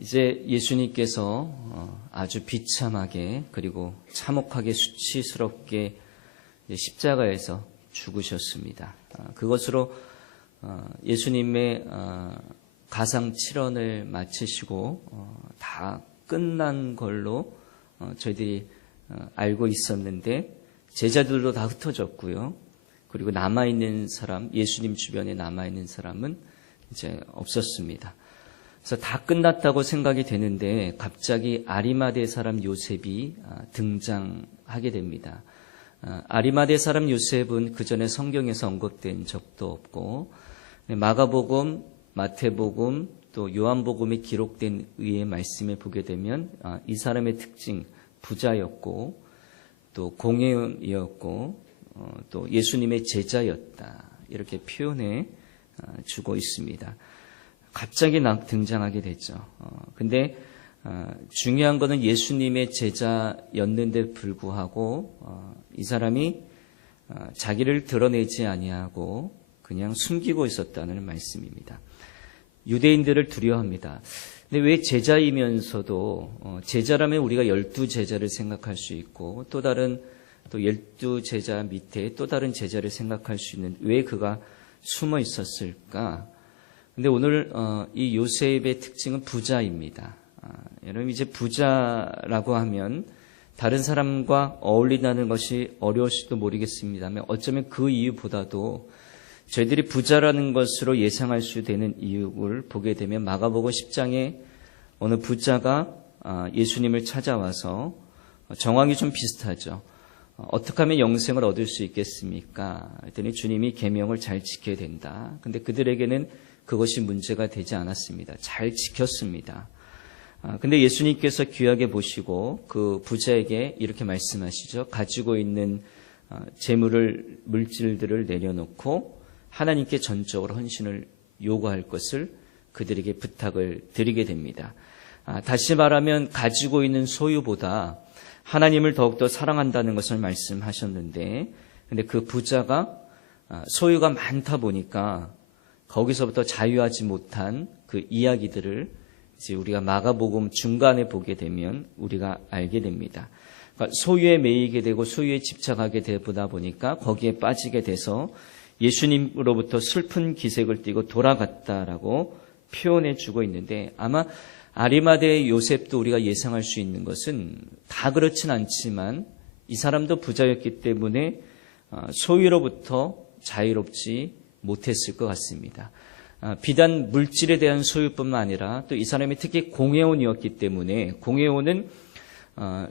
이제 예수님께서 아주 비참하게 그리고 참혹하게 수치스럽게 십자가에서 죽으셨습니다. 그것으로 예수님의 가상 7원을 마치시고 다 끝난 걸로 저희들이 알고 있었는데 제자들도 다 흩어졌고요. 그리고 남아있는 사람, 예수님 주변에 남아있는 사람은 이제 없었습니다. 그래서 다 끝났다고 생각이 되는데 갑자기 아리마대 사람 요셉이 등장하게 됩니다. 아리마대 사람 요셉은 그 전에 성경에서 언급된 적도 없고 마가복음, 마태복음, 또 요한복음에 기록된 의의 말씀에 보게 되면 이 사람의 특징, 부자였고 또 공회원이었고 또 예수님의 제자였다. 이렇게 표현해 주고 있습니다. 갑자기 등장하게 됐죠. 근데 중요한 거는 예수님의 제자였는데 불구하고 이 사람이 자기를 드러내지 아니하고 그냥 숨기고 있었다는 말씀입니다. 유대인들을 두려워합니다. 근데 왜 제자이면서도 제자라면 우리가 12제자를 생각할 수 있고 또 다른 또 12제자 밑에 또 다른 제자를 생각할 수 있는 왜 그가 숨어 있었을까? 근데 오늘 이 요셉의 특징은 부자입니다. 여러분 이제 부자라고 하면 다른 사람과 어울린다는 것이 어려울지도 모르겠습니다만 어쩌면 그 이유보다도 저희들이 부자라는 것으로 예상할 수 되는 이유를 보게 되면 마가복음 10장에 어느 부자가 예수님을 찾아와서 정황이 좀 비슷하죠. 어떻게 하면 영생을 얻을 수 있겠습니까? 그랬더니 주님이 계명을 잘 지켜야 된다. 근데 그들에게는 그것이 문제가 되지 않았습니다. 잘 지켰습니다. 근데 예수님께서 귀하게 보시고 그 부자에게 이렇게 말씀하시죠. 가지고 있는 재물을 물질들을 내려놓고 하나님께 전적으로 헌신을 요구할 것을 그들에게 부탁을 드리게 됩니다. 다시 말하면 가지고 있는 소유보다 하나님을 더욱더 사랑한다는 것을 말씀하셨는데 근데 그 부자가 소유가 많다 보니까 거기서부터 자유하지 못한 그 이야기들을 이제 우리가 마가복음 중간에 보게 되면 우리가 알게 됩니다. 그러니까 소유에 매이게 되고 소유에 집착하게 되다 보니까 거기에 빠지게 돼서 예수님으로부터 슬픈 기색을 띠고 돌아갔다라고 표현해 주고 있는데 아마 아리마대 요셉도 우리가 예상할 수 있는 것은 다 그렇진 않지만 이 사람도 부자였기 때문에 소유로부터 자유롭지 못했을 것 같습니다. 비단 물질에 대한 소유뿐만 아니라 또 이 사람이 특히 공회원이었기 때문에 공회원은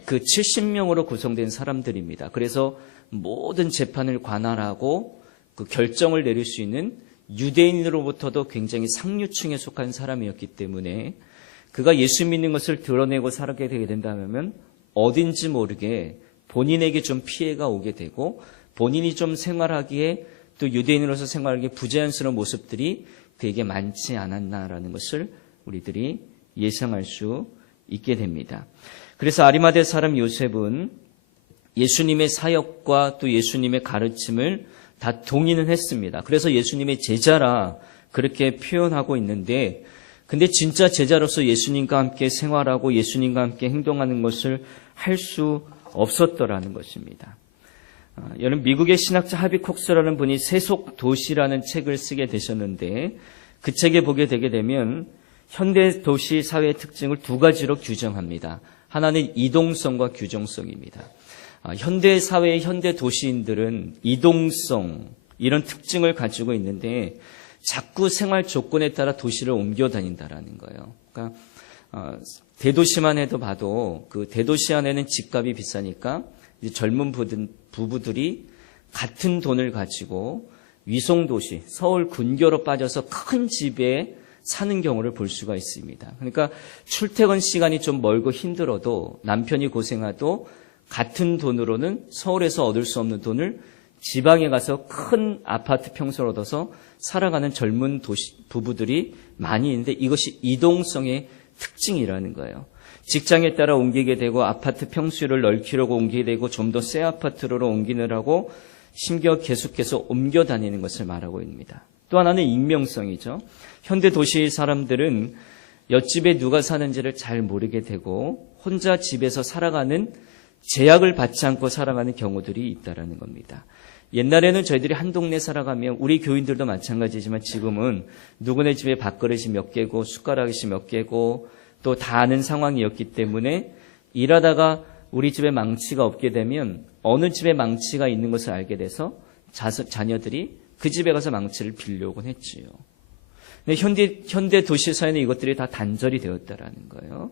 그 70명으로 구성된 사람들입니다. 그래서 모든 재판을 관할하고 그 결정을 내릴 수 있는 유대인으로부터도 굉장히 상류층에 속한 사람이었기 때문에 그가 예수 믿는 것을 드러내고 살게 되게 된다면 어딘지 모르게 본인에게 좀 피해가 오게 되고 본인이 좀 생활하기에 또 유대인으로서 생활하기에 부자연스러운 모습들이 그에게 많지 않았나라는 것을 우리들이 예상할 수 있게 됩니다. 그래서 아리마대 사람 요셉은 예수님의 사역과 또 예수님의 가르침을 다 동의는 했습니다. 그래서 예수님의 제자라 그렇게 표현하고 있는데 근데 진짜 제자로서 예수님과 함께 생활하고 예수님과 함께 행동하는 것을 할 수 없었더라는 것입니다. 여러분 미국의 신학자 하비 콕스라는 분이 세속 도시라는 책을 쓰게 되셨는데 그 책에 보게 되게 되면 현대 도시 사회의 특징을 두 가지로 규정합니다. 하나는 이동성과 규정성입니다. 현대 사회의 현대 도시인들은 이동성 이런 특징을 가지고 있는데 자꾸 생활 조건에 따라 도시를 옮겨 다닌다라는 거예요. 그러니까 대도시만 해도 봐도 그 대도시 안에는 집값이 비싸니까 이제 젊은 부부들이 같은 돈을 가지고 위송도시, 서울 근교로 빠져서 큰 집에 사는 경우를 볼 수가 있습니다. 그러니까 출퇴근 시간이 좀 멀고 힘들어도 남편이 고생해도 같은 돈으로는 서울에서 얻을 수 없는 돈을 지방에 가서 큰 아파트 평수를 얻어서 살아가는 젊은 부부들이 많이 있는데 이것이 이동성의 특징이라는 거예요. 직장에 따라 옮기게 되고 아파트 평수를 넓히려고 옮기게 되고 좀 더 새 아파트로 옮기느라고 심지어 계속해서 옮겨 다니는 것을 말하고 있습니다. 또 하나는 익명성이죠. 현대 도시 사람들은 옆집에 누가 사는지를 잘 모르게 되고 혼자 집에서 살아가는 제약을 받지 않고 살아가는 경우들이 있다라는 겁니다. 옛날에는 저희들이 한 동네 살아가면 우리 교인들도 마찬가지지만 지금은 누구네 집에 밥그릇이 몇 개고 숟가락이 몇 개고 또 다 아는 상황이었기 때문에 일하다가 우리 집에 망치가 없게 되면 어느 집에 망치가 있는 것을 알게 돼서 자녀들이 그 집에 가서 망치를 빌려오곤 했지요. 근데 현대 도시 사회는 이것들이 다 단절이 되었다라는 거예요.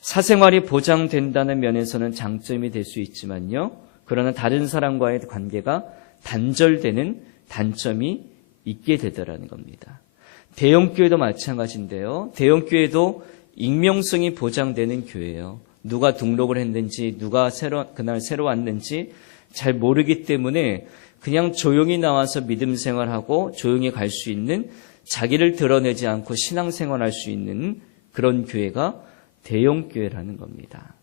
사생활이 보장된다는 면에서는 장점이 될 수 있지만요. 그러나 다른 사람과의 관계가 단절되는 단점이 있게 되더라는 겁니다. 대형교회도 마찬가지인데요. 대형교회도 익명성이 보장되는 교회예요. 누가 등록을 했는지, 누가 그날 새로 왔는지 잘 모르기 때문에 그냥 조용히 나와서 믿음 생활하고 조용히 갈 수 있는, 자기를 드러내지 않고 신앙생활할 수 있는 그런 교회가 대형교회라는 겁니다.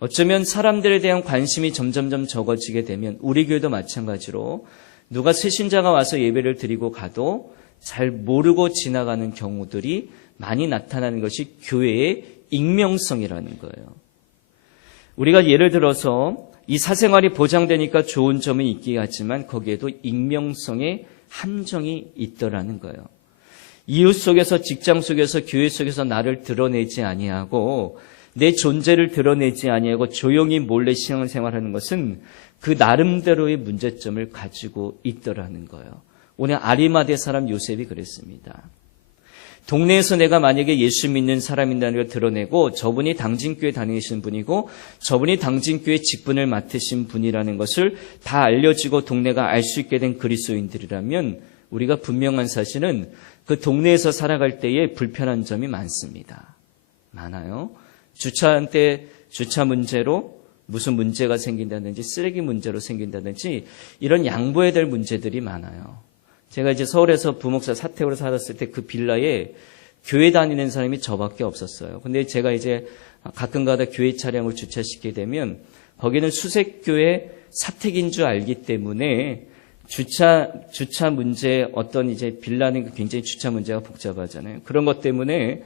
어쩌면 사람들에 대한 관심이 점점점 적어지게 되면 우리 교회도 마찬가지로 누가 새신자가 와서 예배를 드리고 가도 잘 모르고 지나가는 경우들이 많이 나타나는 것이 교회의 익명성이라는 거예요. 우리가 예를 들어서 이 사생활이 보장되니까 좋은 점은 있긴 하지만 거기에도 익명성의 함정이 있더라는 거예요. 이웃 속에서, 직장 속에서, 교회 속에서 나를 드러내지 아니하고 내 존재를 드러내지 아니하고 조용히 몰래 신앙생활하는 것은 그 나름대로의 문제점을 가지고 있더라는 거예요. 오늘 아리마대 사람 요셉이 그랬습니다. 동네에서 내가 만약에 예수 믿는 사람이라는 걸 드러내고 저분이 당진교회 다니시는 분이고 저분이 당진교회 직분을 맡으신 분이라는 것을 다 알려지고 동네가 알 수 있게 된 그리스도인들이라면 우리가 분명한 사실은 그 동네에서 살아갈 때에 불편한 점이 많습니다. 많아요. 주차할 때 주차 문제로 무슨 문제가 생긴다든지 쓰레기 문제로 생긴다든지 이런 양보해야 될 문제들이 많아요. 제가 이제 서울에서 부목사 사택으로 살았을 때 그 빌라에 교회 다니는 사람이 저밖에 없었어요. 근데 제가 이제 가끔가다 교회 차량을 주차시키게 되면 거기는 수색교회 사택인 줄 알기 때문에 주차 문제, 어떤 이제 빌라는 굉장히 주차 문제가 복잡하잖아요. 그런 것 때문에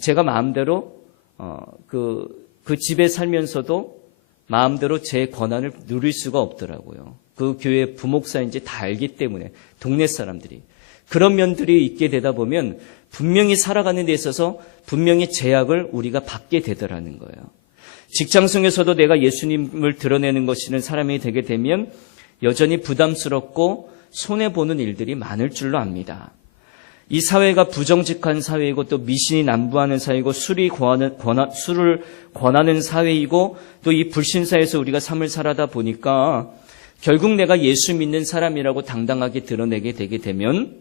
제가 마음대로 그 집에 살면서도 마음대로 제 권한을 누릴 수가 없더라고요. 그 교회 부목사인지 다 알기 때문에 동네 사람들이. 그런 면들이 있게 되다 보면 분명히 살아가는 데 있어서 분명히 제약을 우리가 받게 되더라는 거예요. 직장 속에서도 내가 예수님을 드러내는 것이는 사람이 되게 되면 여전히 부담스럽고 손해보는 일들이 많을 줄로 압니다. 이 사회가 부정직한 사회이고 또 미신이 난무하는 사회이고 술을 권하는 사회이고 또 이 불신사에서 우리가 삶을 살아다 보니까 결국 내가 예수 믿는 사람이라고 당당하게 드러내게 되게 되면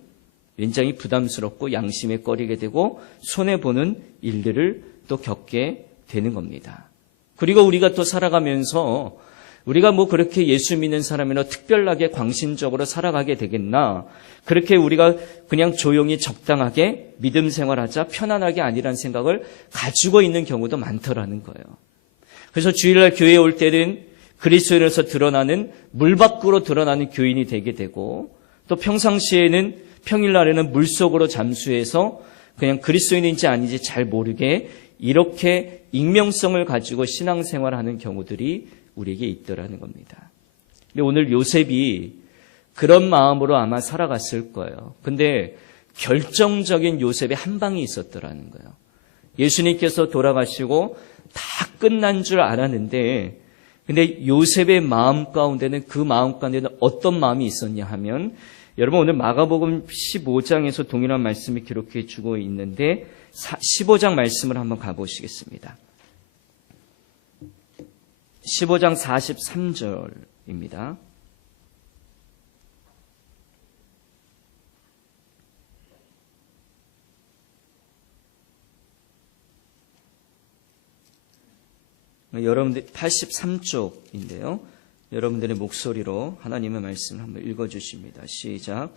굉장히 부담스럽고 양심에 꺼리게 되고 손해보는 일들을 또 겪게 되는 겁니다. 그리고 우리가 또 살아가면서 우리가 뭐 그렇게 예수 믿는 사람이나 특별하게 광신적으로 살아가게 되겠나? 그렇게 우리가 그냥 조용히 적당하게 믿음 생활하자, 편안하게 아니라는 생각을 가지고 있는 경우도 많더라는 거예요. 그래서 주일날 교회에 올 때는 그리스도인으로서 드러나는, 물 밖으로 드러나는 교인이 되게 되고, 또 평상시에는, 평일날에는 물속으로 잠수해서 그냥 그리스도인인지 아닌지 잘 모르게 이렇게 익명성을 가지고 신앙생활하는 경우들이 우리에게 있더라는 겁니다. 근데 오늘 요셉이 그런 마음으로 아마 살아갔을 거예요. 근데 결정적인 요셉의 한 방이 있었더라는 거예요. 예수님께서 돌아가시고 다 끝난 줄 알았는데, 근데 요셉의 마음 가운데는, 그 마음 가운데는 어떤 마음이 있었냐 하면, 여러분 오늘 마가복음 15장에서 동일한 말씀이 기록해 주고 있는데 15장 말씀을 한번 가보시겠습니다. 15장 43절입니다. 여러분들 83쪽인데요. 여러분들의 목소리로 하나님의 말씀을 한번 읽어주십니다. 시작.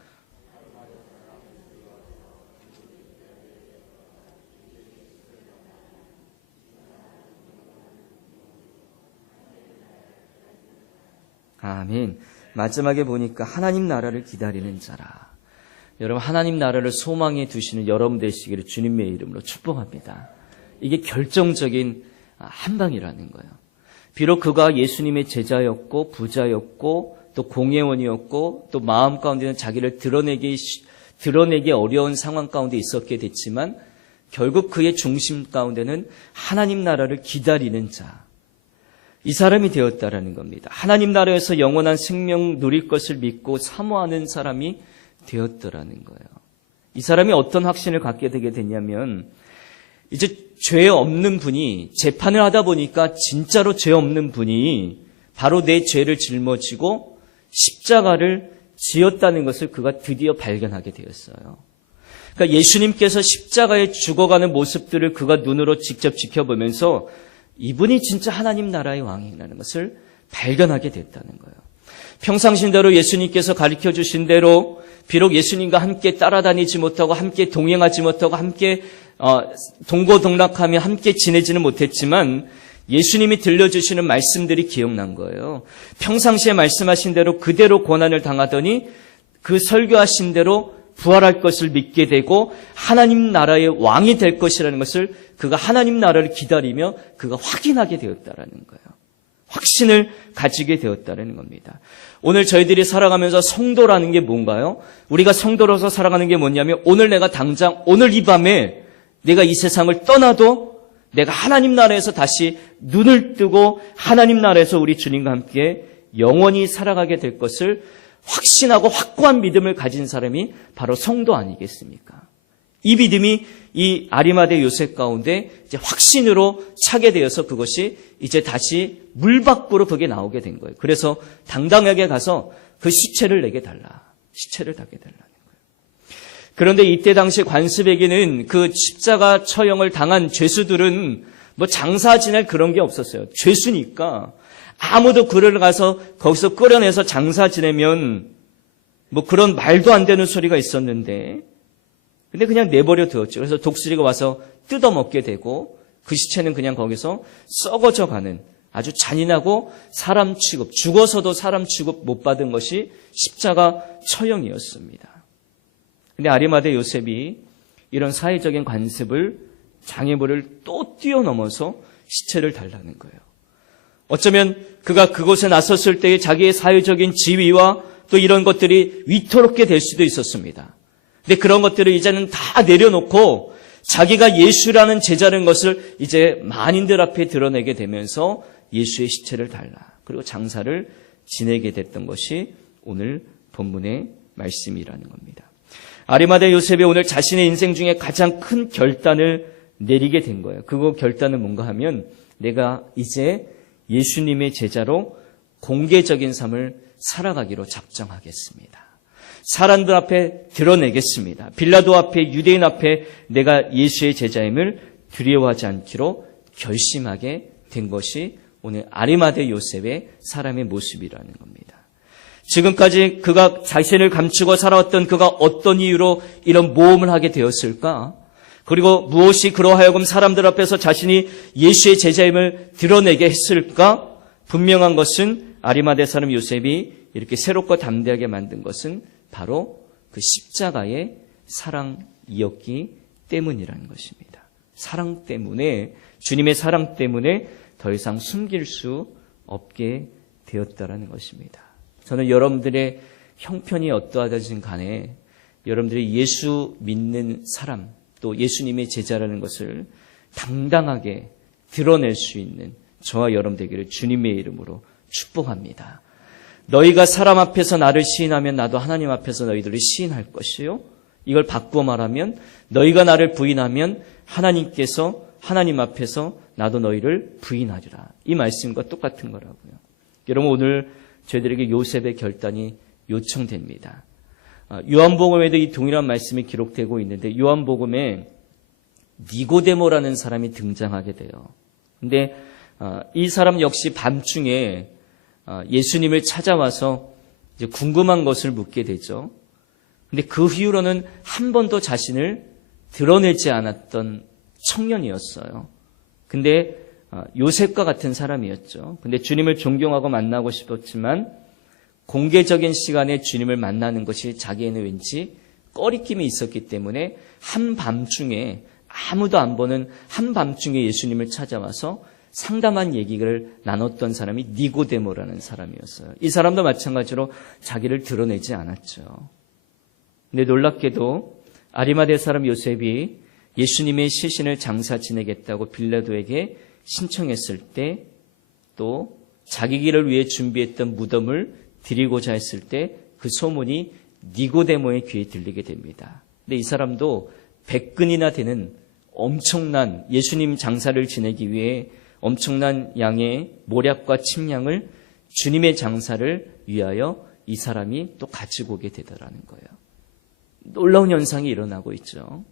아멘. 마지막에 보니까 하나님 나라를 기다리는 자라. 여러분 하나님 나라를 소망해 두시는 여러분 되시기를 주님의 이름으로 축복합니다. 이게 결정적인 한방이라는 거예요. 비록 그가 예수님의 제자였고 부자였고 또 공회원이었고 또 마음 가운데는 자기를 드러내기 어려운 상황 가운데 있었게 됐지만 결국 그의 중심 가운데는 하나님 나라를 기다리는 자, 이 사람이 되었다라는 겁니다. 하나님 나라에서 영원한 생명 누릴 것을 믿고 사모하는 사람이 되었더라는 거예요. 이 사람이 어떤 확신을 갖게 되게 됐냐면 이제 죄 없는 분이 재판을 하다 보니까 진짜로 죄 없는 분이 바로 내 죄를 짊어지고 십자가를 지었다는 것을 그가 드디어 발견하게 되었어요. 그러니까 예수님께서 십자가에 죽어가는 모습들을 그가 눈으로 직접 지켜보면서 이분이 진짜 하나님 나라의 왕이라는 것을 발견하게 됐다는 거예요. 평상시대로 예수님께서 가르쳐 주신 대로 비록 예수님과 함께 따라다니지 못하고 함께 동행하지 못하고 함께 동고동락하며 함께 지내지는 못했지만 예수님이 들려주시는 말씀들이 기억난 거예요. 평상시에 말씀하신 대로 그대로 고난을 당하더니 그 설교하신 대로 부활할 것을 믿게 되고 하나님 나라의 왕이 될 것이라는 것을 그가 하나님 나라를 기다리며 그가 확인하게 되었다라는 거예요. 확신을 가지게 되었다는 겁니다. 오늘 저희들이 살아가면서 성도라는 게 뭔가요? 우리가 성도로서 살아가는 게 뭐냐면 오늘 내가 당장 오늘 이 밤에 내가 이 세상을 떠나도 내가 하나님 나라에서 다시 눈을 뜨고 하나님 나라에서 우리 주님과 함께 영원히 살아가게 될 것을 확신하고 확고한 믿음을 가진 사람이 바로 성도 아니겠습니까? 이 믿음이 이 아리마대 요셉 가운데 이제 확신으로 차게 되어서 그것이 이제 다시 물 밖으로 그게 나오게 된 거예요. 그래서 당당하게 가서 그 시체를 내게 달라. 시체를 달게 달라는 거예요. 그런데 이때 당시 관습에게는 그 십자가 처형을 당한 죄수들은 뭐 장사 지낼 그런 게 없었어요. 죄수니까 아무도 그를 가서 거기서 끌어내서 장사 지내면 뭐 그런 말도 안 되는 소리가 있었는데 근데 그냥 내버려 두었죠. 그래서 독수리가 와서 뜯어먹게 되고 그 시체는 그냥 거기서 썩어져 가는 아주 잔인하고 사람 취급, 죽어서도 사람 취급 못 받은 것이 십자가 처형이었습니다. 근데 아리마대 요셉이 이런 사회적인 관습을 장애물을 또 뛰어넘어서 시체를 달라는 거예요. 어쩌면 그가 그곳에 나섰을 때의 자기의 사회적인 지위와 또 이런 것들이 위태롭게 될 수도 있었습니다. 근데 그런 것들을 이제는 다 내려놓고 자기가 예수라는 제자라는 것을 이제 만인들 앞에 드러내게 되면서 예수의 시체를 달라. 그리고 장사를 지내게 됐던 것이 오늘 본문의 말씀이라는 겁니다. 아리마대 요셉이 오늘 자신의 인생 중에 가장 큰 결단을 내리게 된 거예요. 그 결단은 뭔가 하면 내가 이제 예수님의 제자로 공개적인 삶을 살아가기로 작정하겠습니다. 사람들 앞에 드러내겠습니다. 빌라도 앞에 유대인 앞에 내가 예수의 제자임을 두려워하지 않기로 결심하게 된 것이 오늘 아리마대 요셉의 사람의 모습이라는 겁니다. 지금까지 그가 자신을 감추고 살아왔던 그가 어떤 이유로 이런 모험을 하게 되었을까? 그리고 무엇이 그러하여금 사람들 앞에서 자신이 예수의 제자임을 드러내게 했을까? 분명한 것은 아리마대 사람 요셉이 이렇게 새롭고 담대하게 만든 것은 바로 그 십자가의 사랑이었기 때문이라는 것입니다. 사랑 때문에, 주님의 사랑 때문에 더 이상 숨길 수 없게 되었다라는 것입니다. 저는 여러분들의 형편이 어떠하든지 간에 여러분들이 예수 믿는 사람, 또 예수님의 제자라는 것을 당당하게 드러낼 수 있는 저와 여러분 되기를 주님의 이름으로 축복합니다. 너희가 사람 앞에서 나를 시인하면 나도 하나님 앞에서 너희들을 시인할 것이요. 이걸 바꾸어 말하면 너희가 나를 부인하면 하나님께서 하나님 앞에서 나도 너희를 부인하리라. 이 말씀과 똑같은 거라고요. 여러분 오늘 저희들에게 요셉의 결단이 요청됩니다. 요한복음에도 이 동일한 말씀이 기록되고 있는데 요한복음에 니고데모라는 사람이 등장하게 돼요. 근데 이 사람 역시 밤중에 예수님을 찾아와서 이제 궁금한 것을 묻게 되죠. 근데 그 이후로는 한 번도 자신을 드러내지 않았던 청년이었어요. 근데 요셉과 같은 사람이었죠. 근데 주님을 존경하고 만나고 싶었지만 공개적인 시간에 주님을 만나는 것이 자기에는 왠지 꺼리낌이 있었기 때문에 한밤중에 아무도 안 보는 한밤중에 예수님을 찾아와서 상담한 얘기를 나눴던 사람이 니고데모라는 사람이었어요. 이 사람도 마찬가지로 자기를 드러내지 않았죠. 근데 놀랍게도 아리마대 사람 요셉이 예수님의 시신을 장사 지내겠다고 빌라도에게 신청했을 때, 또 자기 길을 위해 준비했던 무덤을 드리고자 했을 때 그 소문이 니고데모의 귀에 들리게 됩니다. 근데 이 사람도 100근이나 되는 엄청난 예수님 장사를 지내기 위해 엄청난 양의 모략과 침량을 주님의 장사를 위하여 이 사람이 또 가지고 오게 되더라는 거예요. 놀라운 현상이 일어나고 있죠.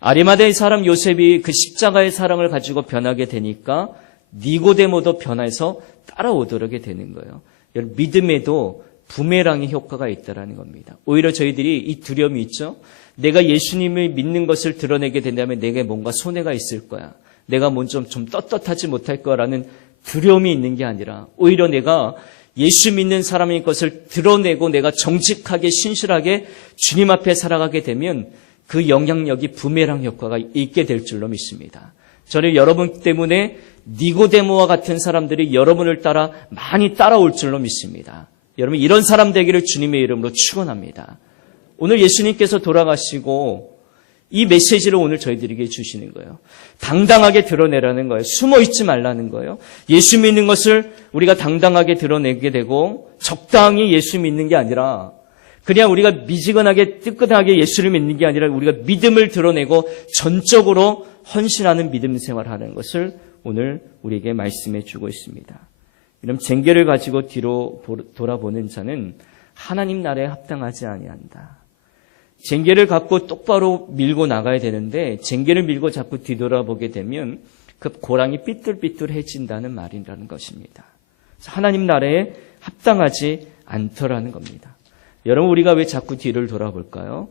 아리마대의 사람 요셉이 그 십자가의 사랑을 가지고 변하게 되니까 니고데모도 변해서 따라오도록 되는 거예요. 믿음에도 부메랑의 효과가 있다는 겁니다. 오히려 저희들이 이 두려움이 있죠. 내가 예수님을 믿는 것을 드러내게 된다면 내게 뭔가 손해가 있을 거야. 내가 좀 떳떳하지 못할 거라는 두려움이 있는 게 아니라 오히려 내가 예수 믿는 사람인 것을 드러내고 내가 정직하게 신실하게 주님 앞에 살아가게 되면 그 영향력이 부메랑 효과가 있게 될 줄로 믿습니다. 저는 여러분 때문에 니고데모와 같은 사람들이 여러분을 따라 많이 따라올 줄로 믿습니다. 여러분 이런 사람 되기를 주님의 이름으로 축원합니다. 오늘 예수님께서 돌아가시고 이 메시지를 오늘 저희들에게 주시는 거예요. 당당하게 드러내라는 거예요. 숨어 있지 말라는 거예요. 예수 믿는 것을 우리가 당당하게 드러내게 되고 적당히 예수 믿는 게 아니라 그냥 우리가 미지근하게 뜨끈하게 예수를 믿는 게 아니라 우리가 믿음을 드러내고 전적으로 헌신하는 믿음 생활하는 것을 오늘 우리에게 말씀해 주고 있습니다. 이런 쟁개를 가지고 뒤로 돌아보는 자는 하나님 나라에 합당하지 아니한다. 쟁개를 갖고 똑바로 밀고 나가야 되는데 쟁개를 밀고 자꾸 뒤돌아보게 되면 그 고랑이 삐뚤삐뚤해진다는 말이라는 것입니다. 하나님 나라에 합당하지 않더라는 겁니다. 여러분 우리가 왜 자꾸 뒤를 돌아볼까요?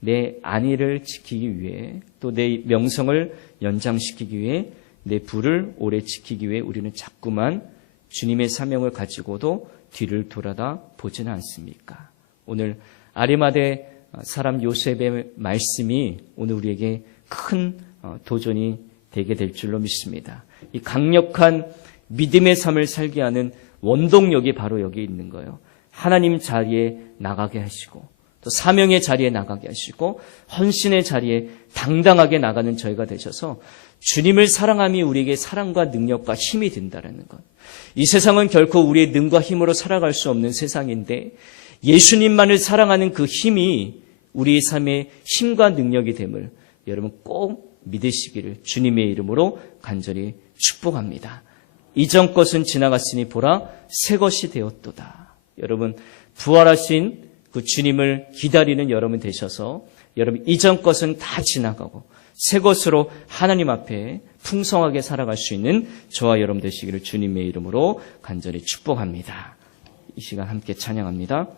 내 안위를 지키기 위해 또 내 명성을 연장시키기 위해 내 부를 오래 지키기 위해 우리는 자꾸만 주님의 사명을 가지고도 뒤를 돌아다 보지는 않습니까? 오늘 아리마대 사람 요셉의 말씀이 오늘 우리에게 큰 도전이 되게 될 줄로 믿습니다. 이 강력한 믿음의 삶을 살게 하는 원동력이 바로 여기 있는 거예요. 하나님 자리에 나가게 하시고 또 사명의 자리에 나가게 하시고 헌신의 자리에 당당하게 나가는 저희가 되셔서 주님을 사랑함이 우리에게 사랑과 능력과 힘이 된다는 것. 이 세상은 결코 우리의 능과 힘으로 살아갈 수 없는 세상인데 예수님만을 사랑하는 그 힘이 우리의 삶의 힘과 능력이 됨을 여러분 꼭 믿으시기를 주님의 이름으로 간절히 축복합니다. 이전 것은 지나갔으니 보라 새 것이 되었도다. 여러분 부활하신 그 주님을 기다리는 여러분 되셔서 여러분 이전 것은 다 지나가고 새 것으로 하나님 앞에 풍성하게 살아갈 수 있는 저와 여러분 되시기를 주님의 이름으로 간절히 축복합니다. 이 시간 함께 찬양합니다.